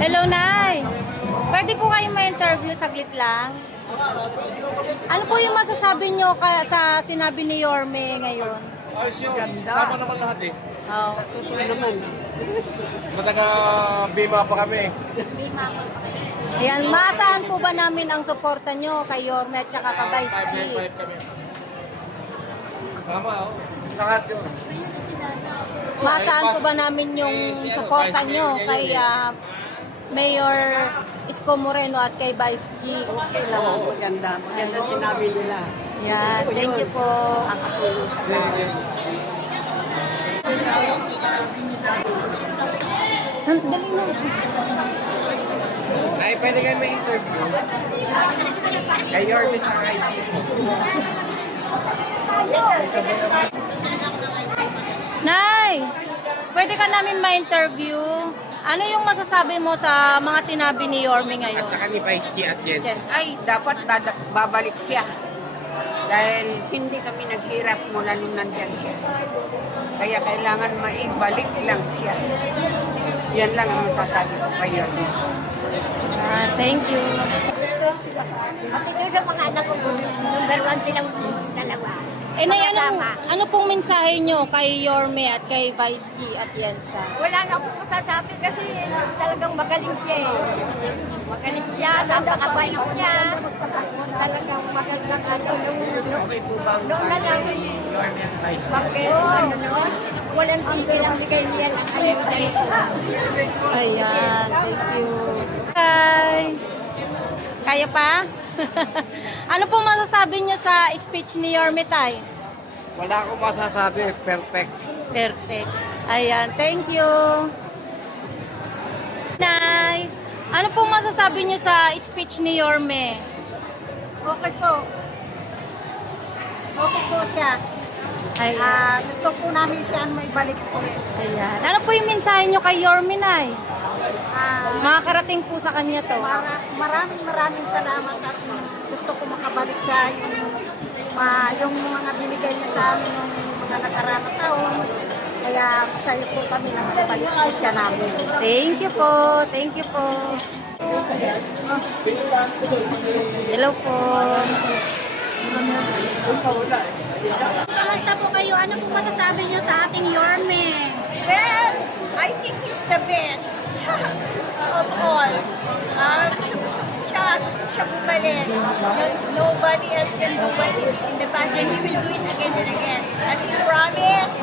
Hello, Nay. Pwede po kayo ma-interview saglit lang? Ano po yung masasabi nyo ka- sa sinabi ni Yorme ngayon? Ayos yun. Tama naman lahat eh. Oh. Mataga bima pa kami. Ayan, maasahan po ba namin ang suporta nyo kay Yorme at saka kay Vice G? 5 kami. Tama oh. Lahat yun. Maasahan po ba namin yung suporta nyo kay ah, Mayor Isko Moreno at kay Vice G? Okay lang, maganda. Maganda sinabi nila. Yan, thank you po. Nakatulong sa lahat. Dali mo. Ay, pwede kayo may interview. Kay Yorme sa IG. Nay, pwede ka namin ma-interview? Ano yung masasabi mo sa mga sinabi ni Yorme ngayon? At saka ni Vice G at Jen. Jen. Ay, dapat dada- babalik siya. Dahil hindi kami naghirap mula nung nandyan siya. Kaya kailangan maibalik lang siya. Yan lang ang masasabi ko kayo. Ah, thank you. At ito sa mga anak ko, number one silang dalawa. Eh, Nay, ano, Magkasama. ano pong mensahe nyo kay Yorme at kay Vice G at Yensa? Wala na akong masasabi kasi talagang magaling siya eh. Magaling siya, napakabait niya. Talagang magandang ano, nung, nung, Okay po ba noon na lang, Yorme at Vice? bakit, ano noon, walang tigil ang bigay niya ng ayuda. Ayan, thank you. Hi! Kaya pa? ano pong masasabi niyo sa speech ni Yorme Tay? Wala akong masasabi. Perfect. Perfect. Ayan, thank you. Nay, ano pong masasabi niyo sa speech ni Yorme? Okay po. Okay po siya. Ayan. Ah, gusto po namin siya maibalik po. Ayan. Ano po yung mensahe niyo kay Yorme, Nay? Ah, Makakarating po sa kanya to. Mara- maraming maraming salamat at gusto ko makabalik siya yung, ma, yung mga binigay niya sa amin nung mga nakaraan na taon. Kaya masaya po kami na makabalik po siya namin. Thank you po. Thank you po. Hello po. Kamusta po kayo? Ano po masasabi niyo sa ating Yorme? Well, I think he's the best of all. Uh, gusto gusto siya, bumalik. No- Nobody else can do what he in the past and he will do it again and again. As he promised,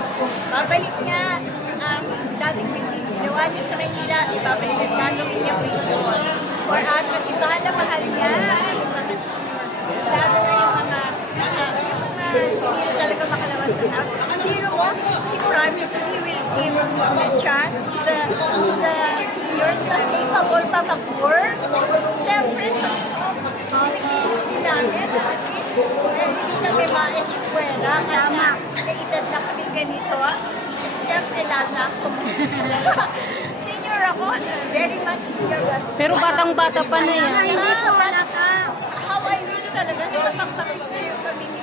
babalik niya ang dating ginawa niya sa Maynila, ibabalik at gagawin niya po ito. For us, kasi mahal na mahal niya yung mga senior. Lalo na yung mga, yung mga hindi na talaga makalabas na. Pero he promised that he will give a chance to the, to the seniors na capable pa mag-work. Siyempre, hindi namin, at least, eh, hindi kami ma-echukwera. Tama. Edad na kami ganito. Siyempre, lahat na ako. senior ako, very much senior. Pero batang-bata pa na yan. Hindi po malaka. How I wish talaga na makapag-picture kami ni.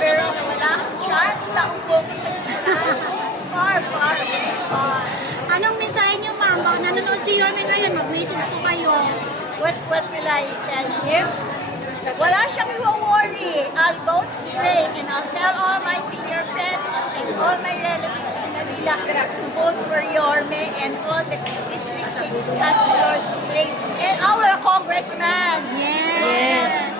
Pero wala akong chance na upo ko sa. Far, far. Far. Anong mensahe niyo, ma'am? Baka nanonood si Yorme ngayon, mag-message po kayo. What, what will I tell him? Wala siyang worry. I'll vote straight and I'll tell all my senior friends and all my relatives in Manila to vote for Yorme and all the district six councilors straight and our congressman. Yes.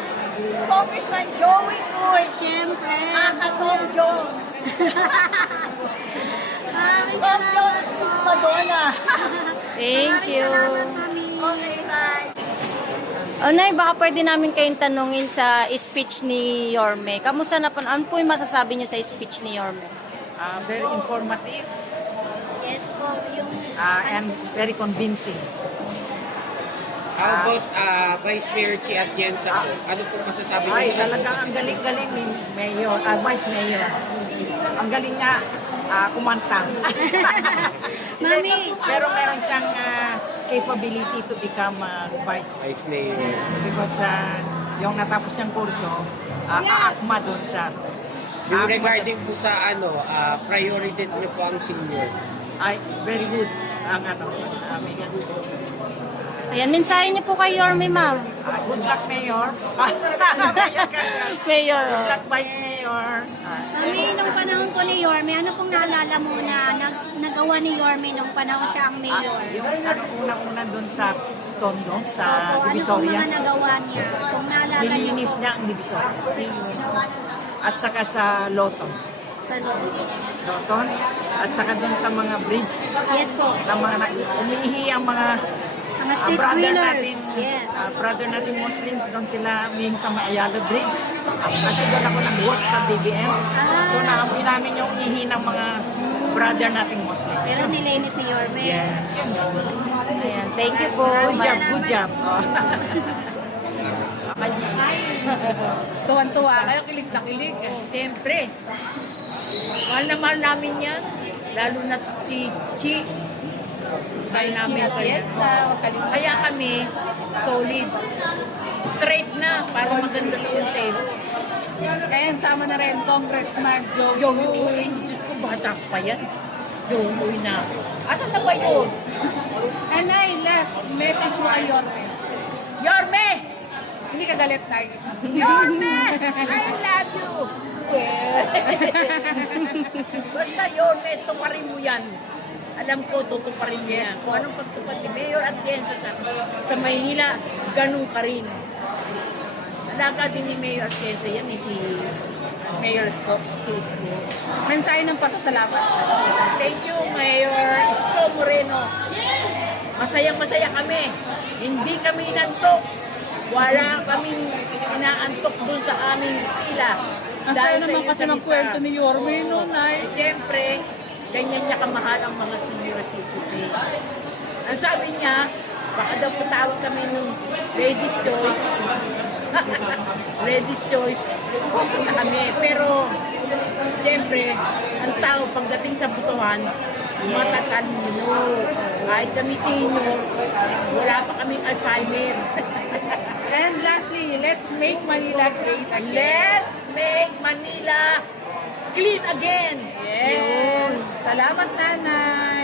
Congressman Joey Good. Siyempre. Aka Tom Jones. Tom Jones is Madonna. Thank you. Okay. O Nay, baka pwede namin kayong tanungin sa speech ni Yorme. Kamusta na po? Ano po yung masasabi niyo sa speech ni Yorme? Uh, very informative Yes po, yung uh, and very convincing. How about uh, Vice Mayor Chi at Jen sa Ano po masasabi niyo Ay, sa talagang ang galing-galing ni Mayor, uh, Vice Mayor. Ang galing niya uh, kumanta. Mami. Pero meron siyang uh, capability to become uh, Vice. Vice Mayor. Because uh, yung natapos siyang kurso, uh, aakma doon sa... Yung regarding po sa ano, uh, priority niyo po ang senior. Ay, very good. ang ano, aming ano. Ayan, mensahe niyo po kay Yorme, ma'am. Ah, good luck, Mayor. Mayor. Mayor. Good luck, Vice Mayor. Ah, ni Yorme, ano pong naalala mo na nag nagawa ni Yorme nung panahon siya ang mayor? yung ano, unang-una doon sa Tondo, sa Opo, ano pong Divisoria. mga nagawa niya? Kung naalala Nilinis niya ang Divisoria. At saka sa Loton. sa loob. Loton. At saka doon sa mga bridge. Yes po. Na mga umiihi ang mga Mga ah, street brother winners. natin, Yes. ah, brother natin Muslims, doon sila umiihi sa Mayala Bridge. Kasi doon ako nag-work sa DBM. Ah. So naamoy namin yung ihi ng mga brother nating Muslims. Pero nilinis ni Yorme. Yes. Ayan, thank you po. Good job, good job. Tuwan-tuwa kayo, kilig na kilig. Siyempre. Mahal na mahal namin yan. Lalo na si Chi. Mahal namin kaya. Kami, solid. Straight na, para maganda sa konseho. Kaya sama na rin, Congressman Joe. Yung uwi, Diyos ko, bata ko pa yan. Yung uwi na. Asan na ba yun? Anay, last message mo kay Yorme. Yorme! Hindi ka galit tayo. Yorme! I love you! Basta Yorme, tuparin mo yan. Alam ko, tutuparin mo yan. Kung anong pagtupad ni Mayor at Jensa sa, sa Maynila, ganun ka rin. Alaga din ni Mayor at Jensa yan eh, si, Mayor Scoop. si Isko. Mensahe ng pasasalamat. Thank you, Mayor Isko Moreno. Masayang masaya kami. Hindi kami inantok. Wala kaming inaantok dun sa aming pila. Ang saya sa naman kasi magkwento ni Yorme noon, ay. Siyempre, ganyan niya kamahal ang mga senior citizen. Ang sabi niya, baka daw patawag kami ng ladies choice. ladies choice. Pupunta kami. Pero, siyempre, ang tao pagdating sa butuhan, matatalino. Kahit kami senior, wala pa kaming Alzheimer. And lastly, let's make Manila great again. Let's make Manila clean again. Yes. Salamat, nanay.